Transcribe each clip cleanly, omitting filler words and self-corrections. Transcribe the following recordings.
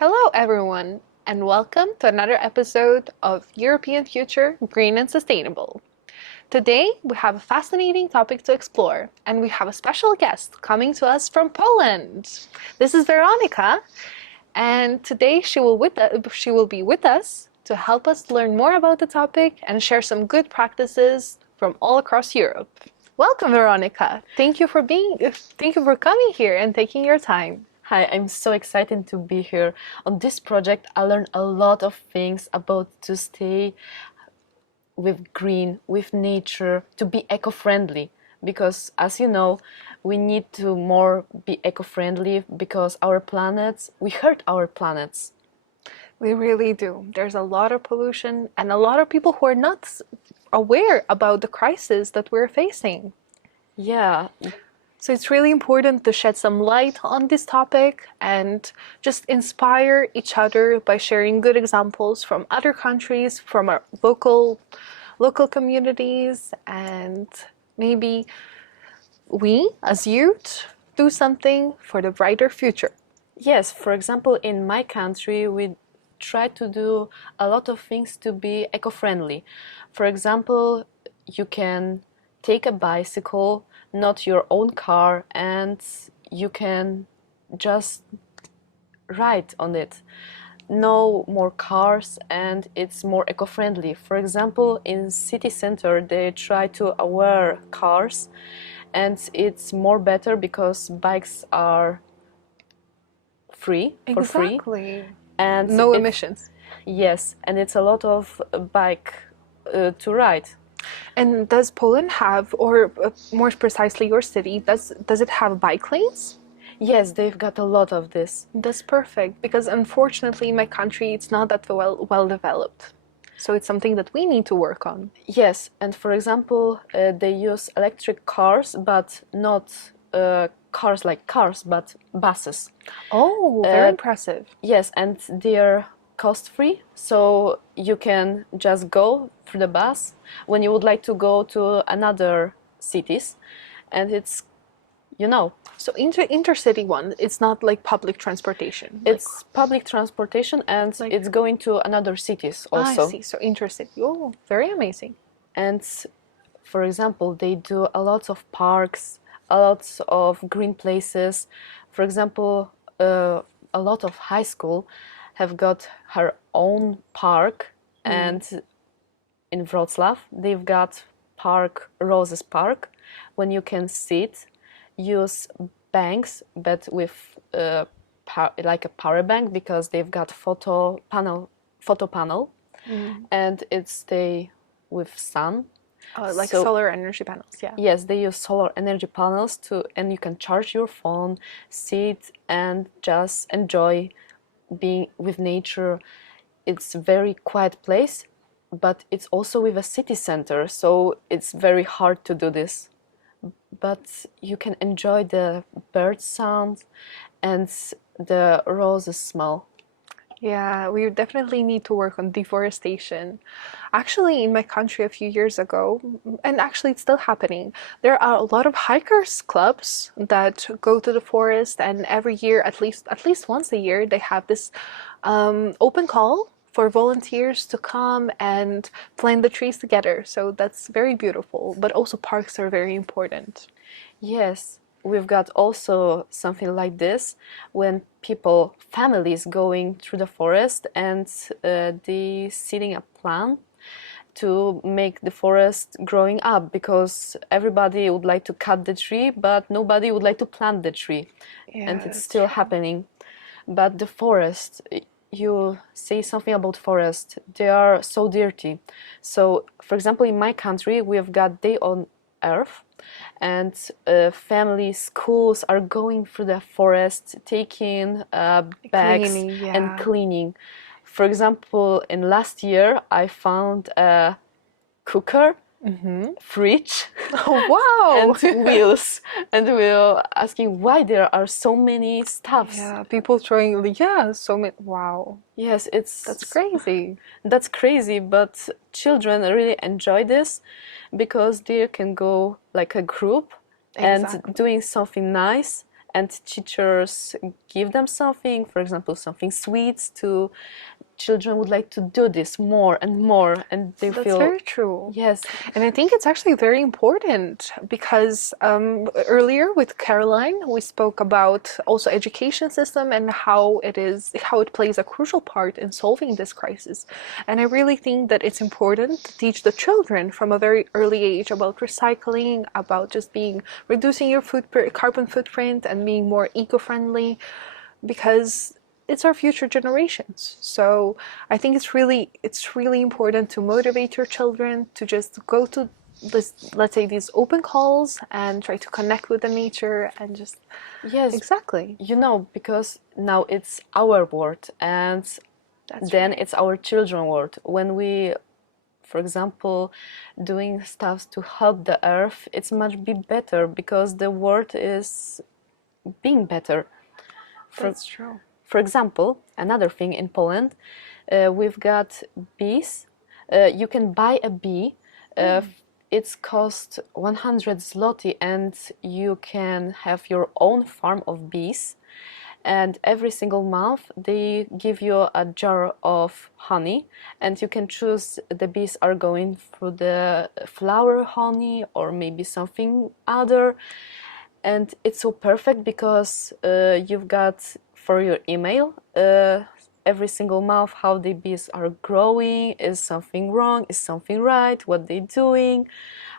Hello, everyone, and welcome to another episode of European Future Green and Sustainable. Today, we have a fascinating topic to explore, and we have a special guest coming to us from Poland. This is Veronica, and today she will be with us to help us learn more about the topic and share some good practices from all across Europe. Welcome, Veronica. Thank you for coming here and taking your time. Hi, I'm so excited to be here. On this project, I learned a lot of things about to stay with green, with nature, to be eco-friendly. Because as you know, we need to more be eco-friendly because we hurt our planets. We really do. There's a lot of pollution and a lot of people who are not aware about the crisis that we're facing. Yeah. So it's really important to shed some light on this topic and just inspire each other by sharing good examples from other countries, from our local communities, and maybe we, as youth, do something for the brighter future. Yes, for example, in my country, we try to do a lot of things to be eco-friendly. For example, you can take a bicycle, not your own car, and you can just ride on it. No more cars, and it's more eco-friendly. For example, in city center, they try to aware cars, and it's more better because bikes are free, for free. Exactly. And no emissions. Yes, and it's a lot of bike to ride. And does Poland have, or more precisely your city, does it have bike lanes? Yes, they've got a lot of this. That's perfect, because unfortunately in my country it's not that well developed. So it's something that we need to work on. Yes, and for example, they use electric cars, but not cars like cars, but buses. Oh, very impressive. Yes, and they're cost-free, so you can just go through the bus when you would like to go to another cities, and it's, So intercity one, it's not like public transportation. It's public transportation, and it's going to another cities also. I see, so intercity. Oh, very amazing. And for example, they do a lot of parks, a lot of green places. For example, a lot of high school have got her own park, and in Wrocław they've got Roses Park, when you can sit, use banks, but with like a power bank, because they've got photo panel, and it's stay with sun. Like solar energy panels, yeah. Yes, they use solar energy panels and you can charge your phone, sit and just enjoy being with nature. It's a very quiet place, but it's also with a city center, so it's very hard to do this. But you can enjoy the bird sound and the roses smell. Yeah, we definitely need to work on deforestation. Actually, in my country a few years ago, and actually it's still happening, there are a lot of hikers clubs that go to the forest, and every year, at least once a year, they have this open call for volunteers to come and plant the trees together. So that's very beautiful, but also parks are very important. Yes, we've got also something like this when families going through the forest, and they setting a plan to make the forest growing up, because everybody would like to cut the tree, but nobody would like to plant the tree. Yeah, and it's still happening. But the forest, you say something about forest, they are so dirty. So for example, in my country we've got Day on Earth, and families, schools are going through the forest, taking bags and cleaning. For example, in last year I found a cooker, fridge, oh wow, and wheels, and we were asking why there are so many stuffs. Yeah, people throwing, so many, wow. Yes, that's crazy. That's crazy, but children really enjoy this because they can go like a group and doing something nice and teachers give them something, for example, something sweet to children would like to do this more and more, and they That's feel very true. yes. And I think it's actually very important because earlier with Caroline, we spoke about also education system and how it plays a crucial part in solving this crisis. And I really think that it's important to teach the children from a very early age about recycling, about just reducing your carbon footprint and being more eco-friendly, because it's our future generations. So I think it's really important to motivate your children to just go to this, let's say, these open calls and try to connect with the nature and just Yes, exactly. you know, because now it's our world, and then it's our children's world. When we, for example, doing stuff to help the earth, it's much be better because the world is being better. That's true. For example, another thing in Poland, we've got bees. You can buy a bee. It's cost 100 zloty, and you can have your own farm of bees. And every single month they give you a jar of honey, and you can choose the bees are going through the flower honey or maybe something other. And it's so perfect because you've got for your email every single month how the bees are growing, is something wrong, is something right, what they're doing,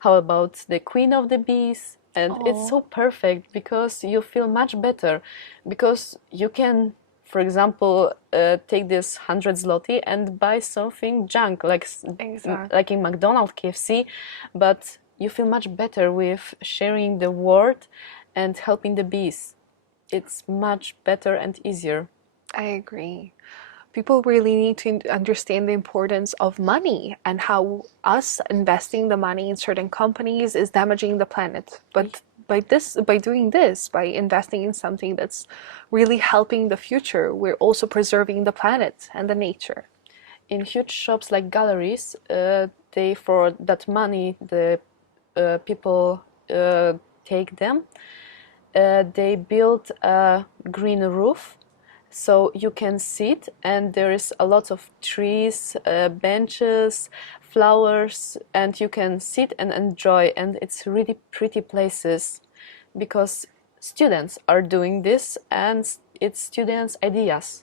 how about the queen of the bees. And it's so perfect because you feel much better, because you can, for example, take this 100 zloty and buy something junk like in McDonald's, KFC, but you feel much better with sharing the word and helping the bees. It's much better and easier. I agree. People really need to understand the importance of money and how us investing the money in certain companies is damaging the planet. But by doing this, by investing in something that's really helping the future, we're also preserving the planet and the nature. In huge shops like galleries, they for that money the people take them. They build a green roof, so you can sit, and there is a lot of trees, benches, flowers, and you can sit and enjoy, and it's really pretty places because students are doing this, and it's students' ideas.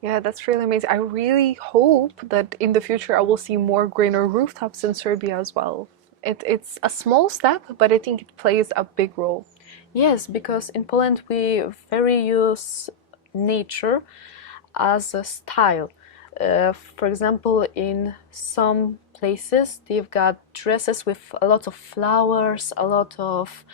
Yeah, that's really amazing. I really hope that in the future I will see more greener rooftops in Serbia as well. It's a small step, but I think it plays a big role. Yes, because in Poland we very use nature as a style. For example, in some places they've got dresses with a lot of flowers, a lot of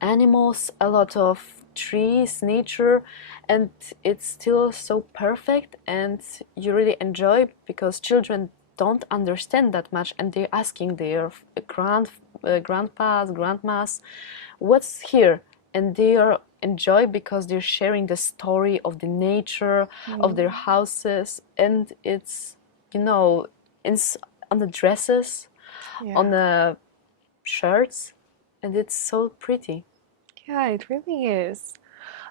animals, a lot of trees, nature, and it's still so perfect, and you really enjoy because children don't understand that much, and they're asking their grandpas, grandmas, what's here, and they are enjoy because they're sharing the story of the nature of their houses, and it's, you know, it's on the dresses, on the shirts, and it's so pretty. Yeah, it really is.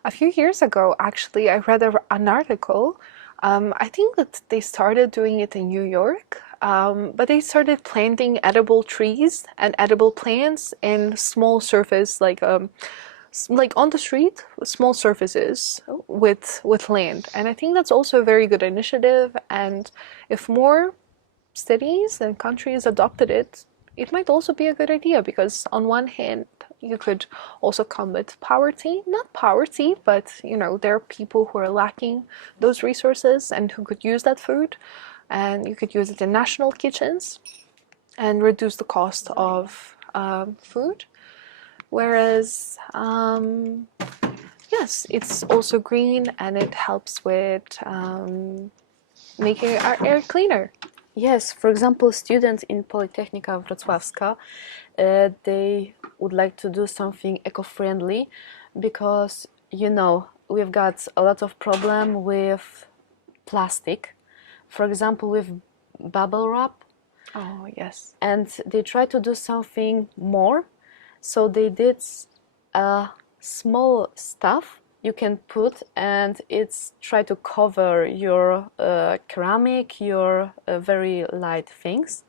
A few years ago, actually, I read an article. I think that they started doing it in New York, but they started planting edible trees and edible plants in small surface, like on the street, small surfaces with land. And I think that's also a very good initiative. And if more cities and countries adopted it, it might also be a good idea because on one hand, you could also combat poverty, not poverty, but there are people who are lacking those resources and who could use that food, and you could use it in national kitchens and reduce the cost of food. Whereas, yes, it's also green and it helps with making our air cleaner. Yes, for example, students in Politechnika Wrocławska, they would like to do something eco-friendly because, we've got a lot of problem with plastic, for example, with bubble wrap. Oh, yes. And they try to do something more, so they did a small stuff you can put, and it's try to cover your ceramic, your very light things.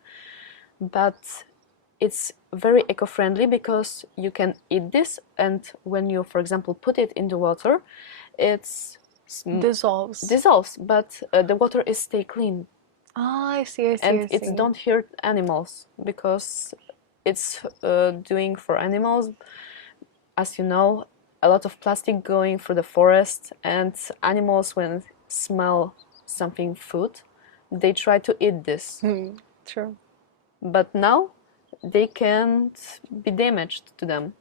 But it's very eco-friendly because you can eat this, and when you, for example, put it in the water, it's Dissolves. but the water is stay clean, Ah, I see, I see, and I it see. don't hurt animals because it's doing for animals. As you know, a lot of plastic going through the forest, and animals, when smell something food, they try to eat this. True. But now they can't be damaged to them.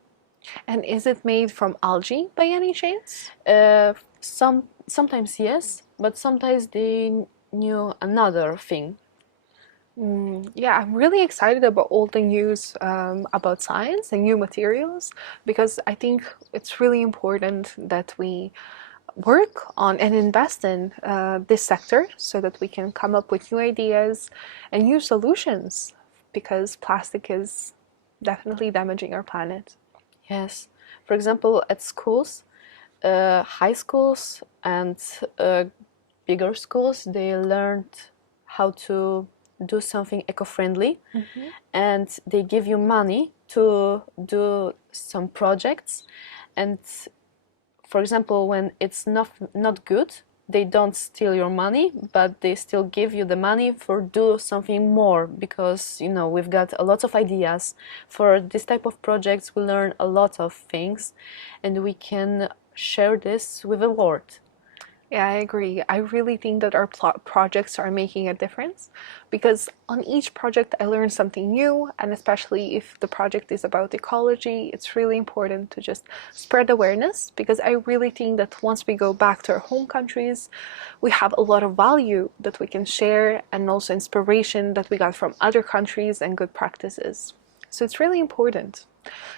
And is it made from algae by any chance? Sometimes yes, but sometimes they knew another thing. Yeah, I'm really excited about all the news about science and new materials because I think it's really important that we work on and invest in this sector so that we can come up with new ideas and new solutions because plastic is definitely damaging our planet. Yes. For example, at schools, high schools and bigger schools, they learned how to do something eco-friendly, and they give you money to do some projects. And for example, when it's not good, they don't steal your money, but they still give you the money for do something more, because we've got a lot of ideas for this type of projects. We learn a lot of things, and we can share this with the world. Yeah, I agree. I really think that our projects are making a difference because on each project I learn something new, and especially if the project is about ecology, it's really important to just spread awareness because I really think that once we go back to our home countries, we have a lot of value that we can share and also inspiration that we got from other countries and good practices. So it's really important.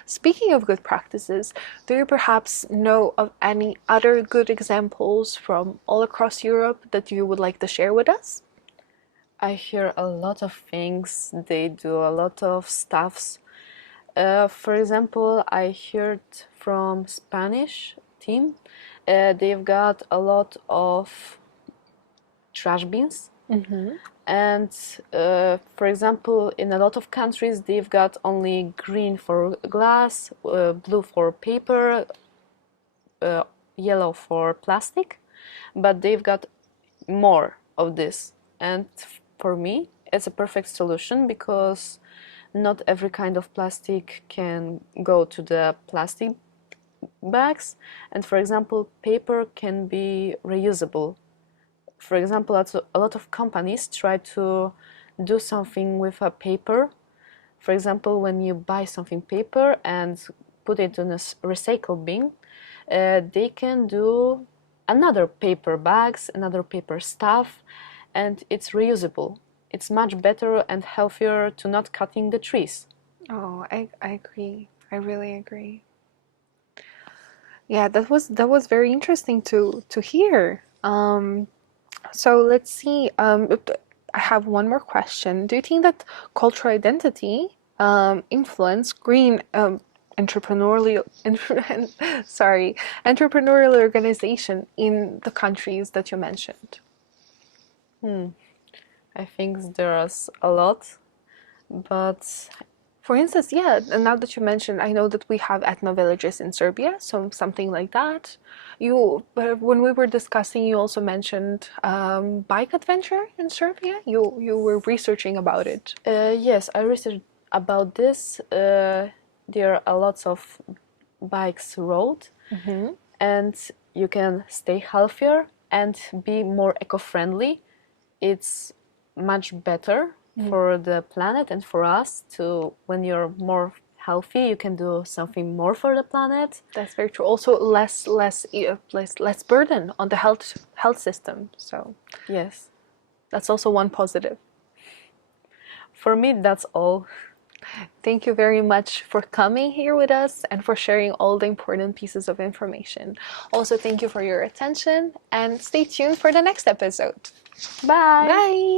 Speaking of good practices, do you perhaps know of any other good examples from all across Europe that you would like to share with us? I hear a lot of things. They do a lot of stuffs. For example, I heard from Spanish team. They've got a lot of trash bins. And for example, in a lot of countries, they've got only green for glass, blue for paper, yellow for plastic, but they've got more of this. And for me, it's a perfect solution because not every kind of plastic can go to the plastic bags. And for example, paper can be reusable. For example, a lot of companies try to do something with a paper. For example, when you buy something paper and put it in a recycle bin, they can do another paper bags, another paper stuff, and it's reusable. It's much better and healthier to not cutting the trees. Oh, I agree. I really agree. Yeah, that was very interesting to hear. So let's see. I have one more question. Do you think that cultural identity influence green entrepreneurial sorry, entrepreneurial organization in the countries that you mentioned? I think there's a lot, but For instance, yeah, and now that you mentioned, I know that we have ethno villages in Serbia, so something like that. But when we were discussing, you also mentioned bike adventure in Serbia. You were researching about it. yes, I researched about this. There are a lots of bikes road, and you can stay healthier and be more eco-friendly. It's much better for the planet and for us to, when you're more healthy, you can do something more for the planet. That's very true. Also, less burden on the health system. So Yes. that's also one positive. For me, that's all. Thank you very much for coming here with us and for sharing all the important pieces of information. Also, thank you for your attention and stay tuned for the next episode. Bye. Bye!